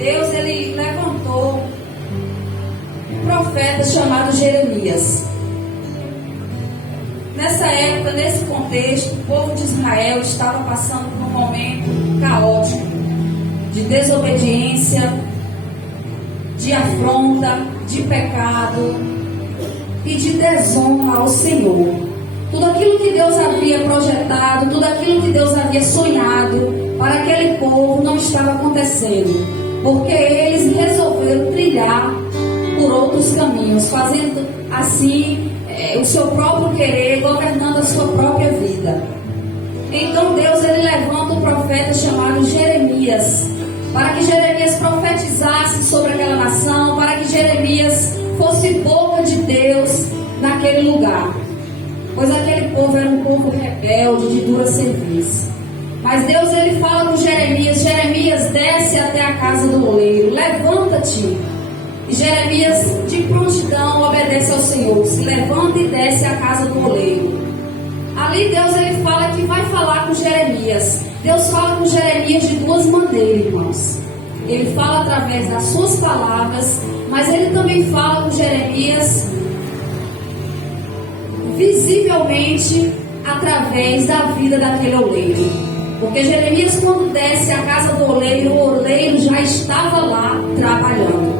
Deus ele levantou um profeta chamado Jeremias. Nessa época, nesse contexto, o povo de Israel estava passando por um momento caótico, de desobediência, de afronta, de pecado e de desonra ao Senhor. Tudo aquilo que Deus havia projetado, tudo aquilo que Deus havia sonhado para aquele povo não estava acontecendo, porque eles resolveram trilhar por outros caminhos, fazendo assim o seu próprio querer, governando a sua própria vida. Então Deus ele levanta um profeta chamado Jeremias, para que Jeremias profetizasse sobre aquela nação, para que Jeremias fosse boca de Deus naquele lugar, pois aquele povo era um povo rebelde, de dura serviço. Mas Deus ele fala com Jeremias: Jeremias, desce até a casa do oleiro, levanta-te. E Jeremias de prontidão obedece ao Senhor, se levanta e desce à casa do oleiro. Ali Deus ele fala que vai falar com Jeremias. Deus fala com Jeremias de duas maneiras, irmãos. Ele fala através das suas palavras, mas ele também fala com Jeremias visivelmente através da vida daquele oleiro. Porque Jeremias, quando desce à casa do oleiro, o oleiro já estava lá trabalhando.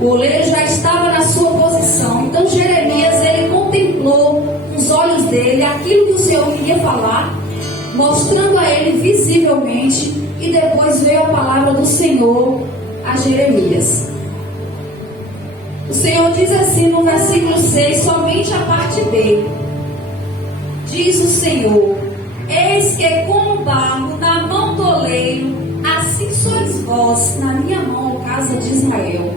O oleiro já estava na sua posição. Então Jeremias ele contemplou com os olhos dele aquilo que o Senhor queria falar, mostrando a ele visivelmente, e depois veio a palavra do Senhor a Jeremias. O Senhor diz assim no versículo 6, somente a parte B. Diz o Senhor: eis que como barro na mão do oleiro, assim sois vós na minha mão, casa de Israel.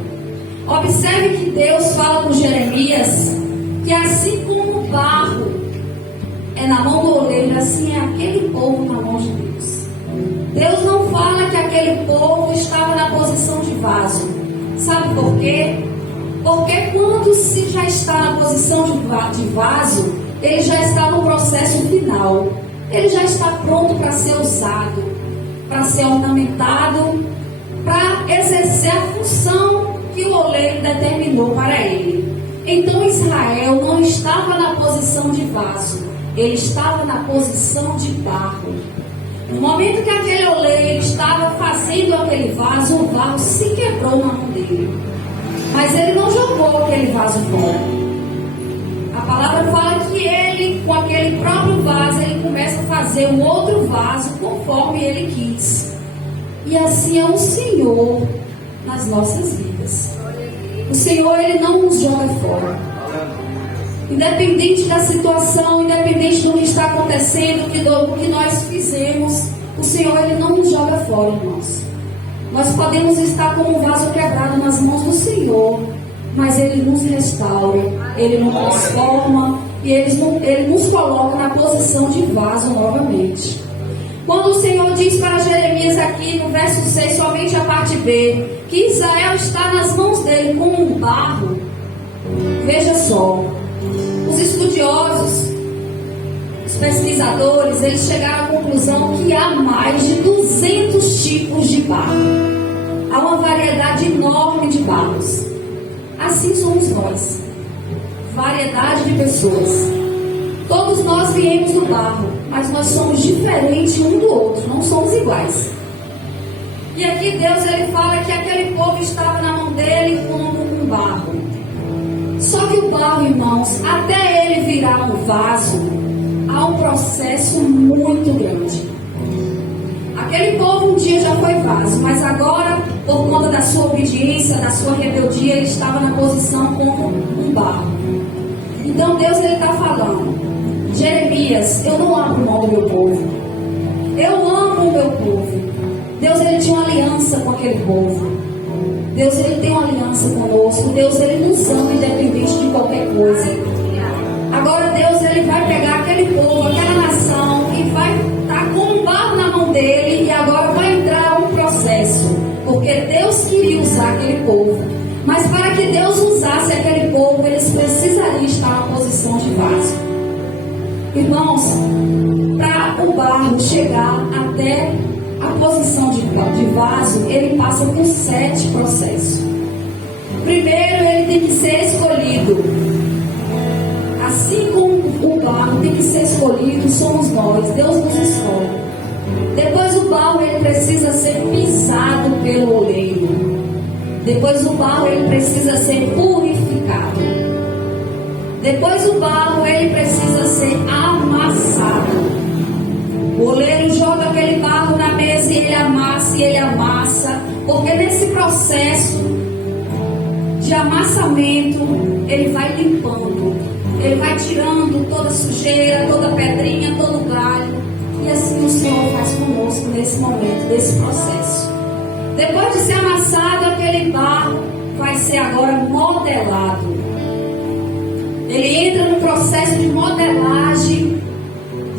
Observe que Deus fala com Jeremias que assim como o barro é na mão do oleiro, assim é aquele povo na mão de Deus. Deus não fala que aquele povo estava na posição de vaso. Sabe por quê? Porque quando se já está na posição de vaso, ele já está no processo final. Ele já está pronto para ser usado, para ser ornamentado, para exercer a função que o oleiro determinou para ele. Então Israel não estava na posição de vaso, ele estava na posição de barro. No momento que aquele oleiro estava fazendo aquele vaso, o barro se quebrou na mão dele. Mas ele não jogou aquele vaso fora. A palavra fala que ele, com aquele próprio vaso, ele começa a fazer um outro vaso conforme ele quis. E assim é o Senhor nas nossas vidas. O Senhor ele não nos joga fora. Independente da situação, independente do que está acontecendo, do que nós fizemos, o Senhor ele não nos joga fora, irmãos. Nós podemos estar como um vaso quebrado nas mãos do Senhor, mas Ele nos restaura, Ele nos transforma e Ele nos coloca na posição de vaso novamente. Quando o Senhor diz para Jeremias aqui no verso 6, somente a parte B, que Israel está nas mãos dele como um barro, veja só, os estudiosos, os pesquisadores, eles chegaram à conclusão que há mais de 200 tipos de barro. Há uma variedade enorme de barros. Assim somos nós. Variedade de pessoas. Todos nós viemos do barro, mas nós somos diferentes um do outro, não somos iguais. E aqui Deus ele fala que aquele povo estava na mão dele como um barro. Só que o barro, irmãos, até ele virar um vaso, há um processo muito grande. Aquele povo um dia já foi vaso, mas agora, por conta da sua obediência, da sua rebeldia, ele estava na posição como um barro. Então Deus ele está falando: Jeremias, eu não abro mão do meu povo. Eu amo o meu povo. Deus ele tinha uma aliança com aquele povo. Deus ele tem uma aliança conosco. Deus ele nos ama independente de qualquer coisa. Agora Deus ele vai pegar aquele povo, aquela nação, e vai estar com um barro na mão dele, e agora vai entrar um processo, porque Deus queria usar aquele povo, mas para que Deus usasse aquele povo, eles precisariam estar na posição de vaso. Irmãos, para o barro chegar até a posição de vaso, ele passa por 7 processos. Primeiro, ele tem que ser escolhido. Assim como o barro tem que ser escolhido, somos nós. Deus nos escolhe. Depois o barro, ele precisa ser pisado pelo oleiro. Depois o barro, ele precisa ser purificado. Depois o barro, ele precisa ser amassado. O oleiro joga aquele barro na mesa e ele amassa, porque nesse processo de amassamento, ele vai limpando, ele vai tirando toda sujeira, toda pedrinha, todo galho, e assim o Senhor faz conosco nesse momento, desse processo. Depois de ser amassado, aquele barro vai ser agora modelado. Ele entra no processo de modelagem,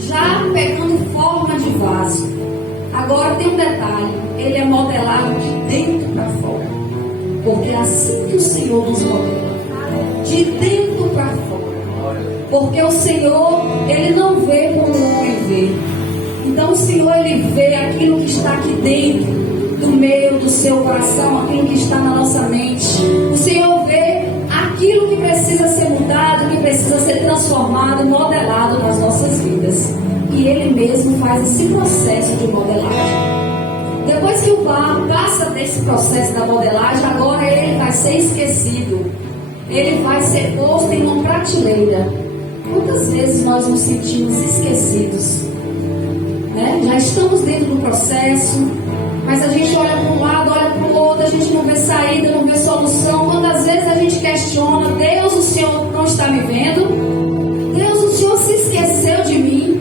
já pegando forma de vaso. Agora tem um detalhe, ele é modelado de dentro para fora, porque é assim que o Senhor nos modela, de dentro para fora, porque o Senhor, ele não vê como o homem vê. Então o Senhor, ele vê aquilo que está aqui dentro, do meio do seu coração, aquilo que está na nossa mente. O Senhor vê aquilo que precisa ser mudado, que precisa ser transformado, modelado nas nossas vidas. E Ele mesmo faz esse processo de modelagem. Depois que o barro passa desse processo da modelagem, agora ele vai ser esquecido. Ele vai ser posto em uma prateleira. Quantas vezes nós nos sentimos esquecidos? Né? Já estamos dentro do processo, mas a gente olha para um lado, olha para o outro, a gente não vê saída, não vê solução. Quantas vezes a gente questiona: Deus, o Senhor não está me vendo? Deus, o Senhor se esqueceu de mim?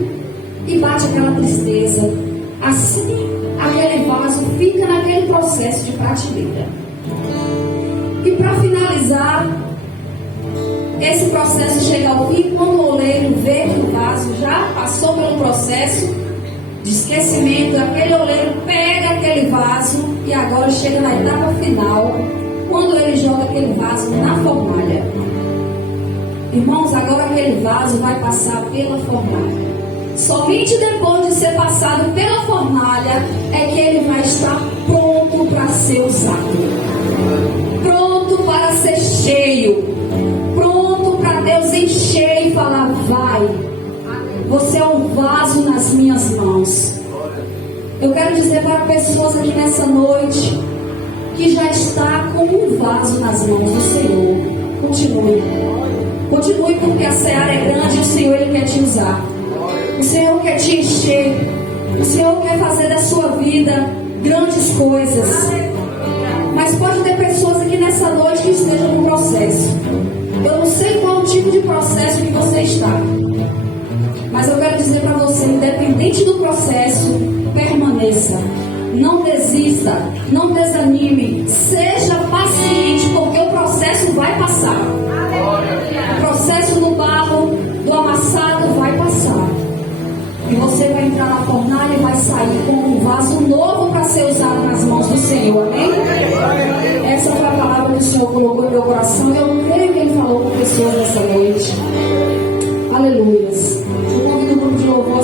E bate aquela tristeza. Assim, aquele vaso fica naquele processo de prateleira. E para finalizar, esse processo chega ao fim quando o oleiro vê que o vaso já passou pelo processo de esquecimento. Aquele oleiro pega aquele vaso e agora chega na etapa final, quando ele joga aquele vaso na fornalha. Irmãos, agora aquele vaso vai passar pela fornalha. Somente depois de ser passado pela fornalha é que ele vai estar pronto para ser usado, pronto para ser cheio, pronto para Deus encher e falar: vai, você é um vaso nas minhas mãos. Eu quero dizer para pessoas aqui nessa noite que já está com um vaso nas mãos do Senhor: continue, porque a seara é grande e o Senhor, ele quer te usar. O Senhor quer te encher. O Senhor quer fazer da sua vida grandes coisas. Mas pode ter pessoas aqui nessa noite que estejam no processo. Eu não sei qual o tipo de processo que você está, mas eu quero dizer para você: independente do processo, permaneça. Não desista, não desanime. Seja paciente, porque o processo vai passar. O processo do barro, do amassado vai passar. E você vai entrar na fornalha e vai sair com um vaso novo para ser usado nas mãos do Senhor. Amém? Essa foi a palavra que o Senhor colocou no meu coração. Eu creio que Ele falou com pessoas nessa noite. Aleluias. Eu convido o grupo de louvor.